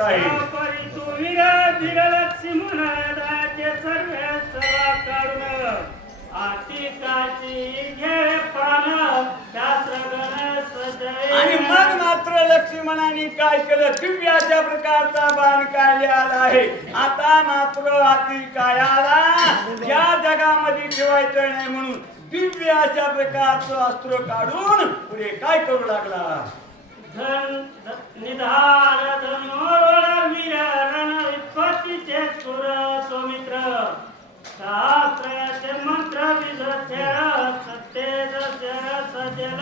आहे. परी तू वीर वीरलक्ष्मी म्हणाचे सर्वेश्वरा काढून आतिकाची घे प्राण शास्त्रगण सजय. आणि मग मात्र लक्ष्मणाने काय केलं, दिव्याच्या प्रकारचा बाण काढलेला आहे. आता मात्र हाती काय आला, या जगामध्ये ठेवायचं नाही म्हणून दिव्य अशा प्रकारचं अस्त्र काढून पुढे काय करू लागला. निधार धनोर वीर रण विपत्तीचे सुर सौमित्र शास्त्राचे मंत्र विजय सत्तेज सजल.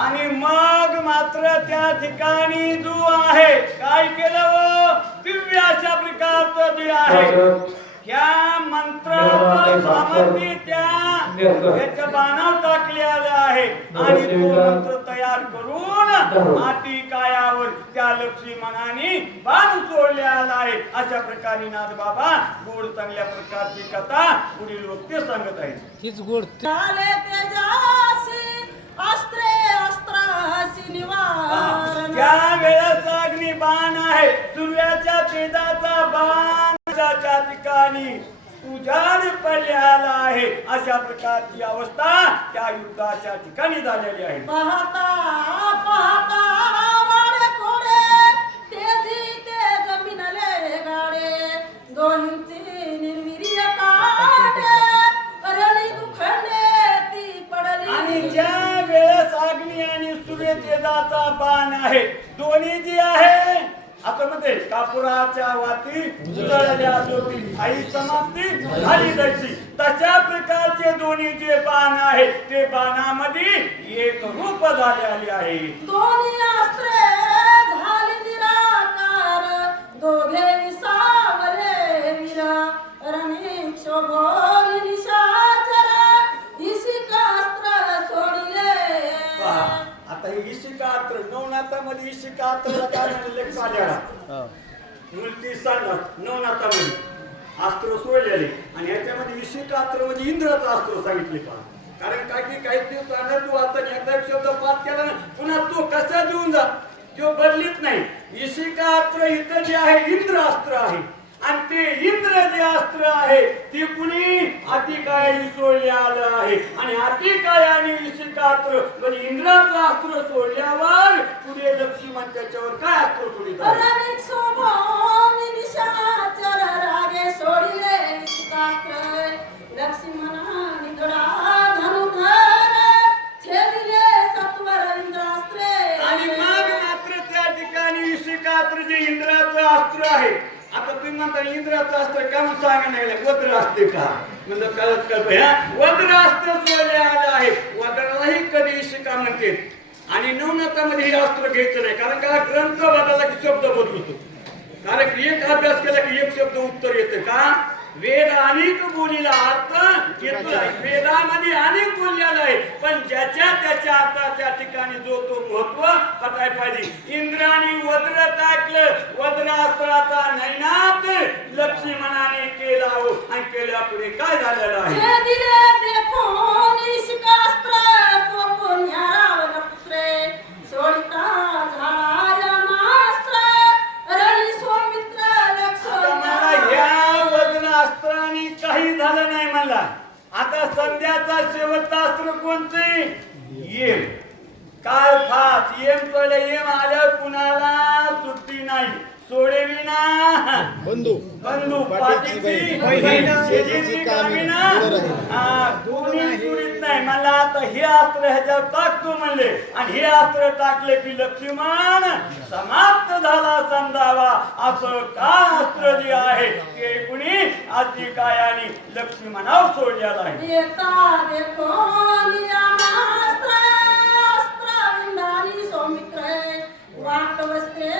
आणि मग मात्र त्या ठिकाणी जो आहे काय केलं, दिव्य अशा प्रकारचं जे आहे त्या मंत्राचं सामर्थ्य त्याच्या बाणावर टाकलेलं आहे. आणि तो मंत्र तयार करून आतिकायावर त्या लक्ष्मणाने बाण सोडलेला आहे. अशा प्रकारे नाथ बाबा गोड चांगल्या प्रकारची कथा पुढील लोक ते सांगत आहेत. हीच गोड झाले तेजासी अस्त्रे अस्त्रासी निवारण. ज्या वेळेचा अग्नी बाण आहे, सूर्याच्या तेजाचा बाण ज्या ठिकाणी उजाड पडलेला आहे, अशा प्रकारची अवस्था त्या युद्धाच्या ठिकाणी झालेली आहे. पाहता पाहता वाडे कोडे तेजी तेज मिनले गाडे दोन्हींची निर्वीर्य काटे रणी दुखंडे ती पडली. आणि ज्या वेळेस अग्नी आणि सूर्य तेजाचा बाण आहे, दोन्ही जी आहे आता मध्ये कापुराच्या वाती उजळल्या ज्योती आई समाप्ती झाली जायची, तशा प्रकारचे दोन्ही जे बाण आहे ते बाणामध्ये एक रूप झाले आहे. दोन्ही अस्त्रे झाली निराकार दोघे विसावले वीर रणी शोभोली निशाचर इशिकास्त्र सोडिले. आता हे इशिकात्र नवनाथामध्ये इशिकात्रला काय म्हणले काढ्याला मुलती सांगत नवनाथामध्ये अस्त्र सोडलेले आणि याच्यामध्ये इशिकात्र म्हणजे इंद्राचं अस्त्र सांगितले पहा. कारण काय की काही दिवस तू आता एकदा शब्द पाठ केला ना पुन्हा तो कसा देऊन जा तो बदलीत नाही. इशिकात्र इथं जे आहे इंद्र अस्त्र आहे आणि ते इंद्र जे अस्त्र आहे ते कुणी आतिकायाने सोडलेलं आहे. आणि आतिकायाने इशिकात्र म्हणजे इंद्राचं अस्त्र सोडल्यावर पुढे लक्ष्मण त्याच्यावर काय अस्त्र सोडित आहे. रणी शोभोली निशाचर रागे सोडिले इशिकास्त्र लक्ष्मणाने गडा धनुधर छेदिले सत्वर इंद्रास्त्रे. आणि मग मात्र त्या ठिकाणी इशिकात्र जे इंद्राचं अस्त्र आहे, आता तुम्ही म्हणता इंद्राचं अस्त्र का म्हणून सांगा नाही वज्र असते का म्हणजे कळत कर वज्र अस्त्र सोडले आलं आहे. वज्रालाही कधी इशिका म्हणते आणि नवनाथामध्ये हे अस्त्र घ्यायचं नाही. कारण का ग्रंथ बदलला की शब्द बदलतो. कारण एक अभ्यास केला की एक शब्द उत्तर येतं का. वेद अनेक बोलीला अर्थ येतो, वेदामध्ये अनेक बोललेला आहे पण ज्याच्या त्याच्या अर्थाच्या ठिकाणी जो तो महत्व पटायला पाहिजे. इंद्राने वज्र टाकलं, वज्रास्त्राचा नैनात लक्ष्मणाने केला आणि केल्या पुढे काय झालेलं आहे. छेदिले देखोन इशिकास्त्र कोपून या रावणपुत्रे सोडिता झाला यमास्त्र रणी सौमित्र लक्ष्मण. या वज्रास्त्राने काही झालं नाही मला. आता संध्याचा शेवटचा अस्त्र कोणते येम. काय फास येम पडले, येम आल्यावर कुणाला सुट्टी नाही. सोडेविना बंधू बंधू पाठीची बहीण शेजीची कामिना दोन्ही सुडीत नाही. मला आता हे अस्त्र ह्याच्यावर टाकतो म्हणले आणि हे अस्त्र टाकले की लक्ष्मण समाप्त झाला समजावा. असं का अस्त्र जे आहे ते कुणी आतिकायाने लक्ष्मणावर सोडलेलं आहे. येता देखोन यमास्त्र अस्त्र विंदानी सौमित्र वाट वस्त्रे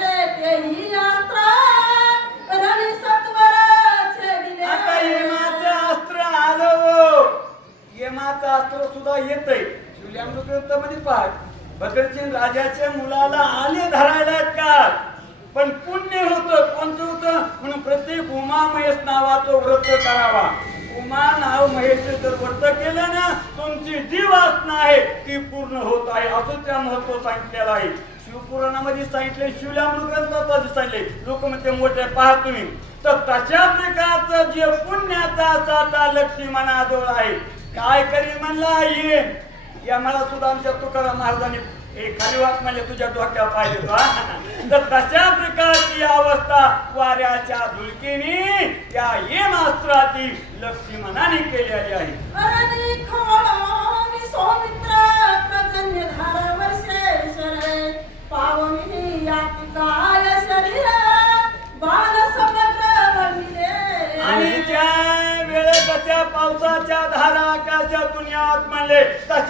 तेही अस्त्र रणी सत्वर छेदिले. आता यमाचं अस्त्र आलं, यमाचं अस्त्र सुद्धा येतंय. शिवल्यामृतमध्ये पाठ भद्रसेन राजाच्या मुलाला आले धरायला का पण पुण्य होतं कोणतं होतं म्हणून प्रत्येक उमा महेश नावाचं व्रत करावा. उमा नाव महेश जर व्रत केलं ना तुमची जी वासना आहे ती पूर्ण होत आहे असं त्या महत्व सांगितलेलं आहे. शिवपुराणामध्ये सांगितले, शिवल्यामृत ग्रंथात सांगितले. पडले लोक म्हणते मोठे पहा तुम्ही तर तशा प्रकारचं जे पुण्याचा साता लक्ष्मणाजवळ आहे काय करी म्हणला ये या मला सुद्धा आमच्या तुकाराम महाराजांनी हे खाली वाक म्हणले तुझ्या डोक्या पाहिजे तर तशा प्रकारची अवस्था वाऱ्याच्या धुळकीने या ये मास्त्राची लक्ष्मणाने केलेली आहे अरणी खवळून सौमित्र प्रजन्य धार वर्षेश्वर पावनी या पिकाय शरीर बाल समग्र बनले आणि ज्या वेळेस त्या पावसाच्या धारा आकाशातून यात म्हणले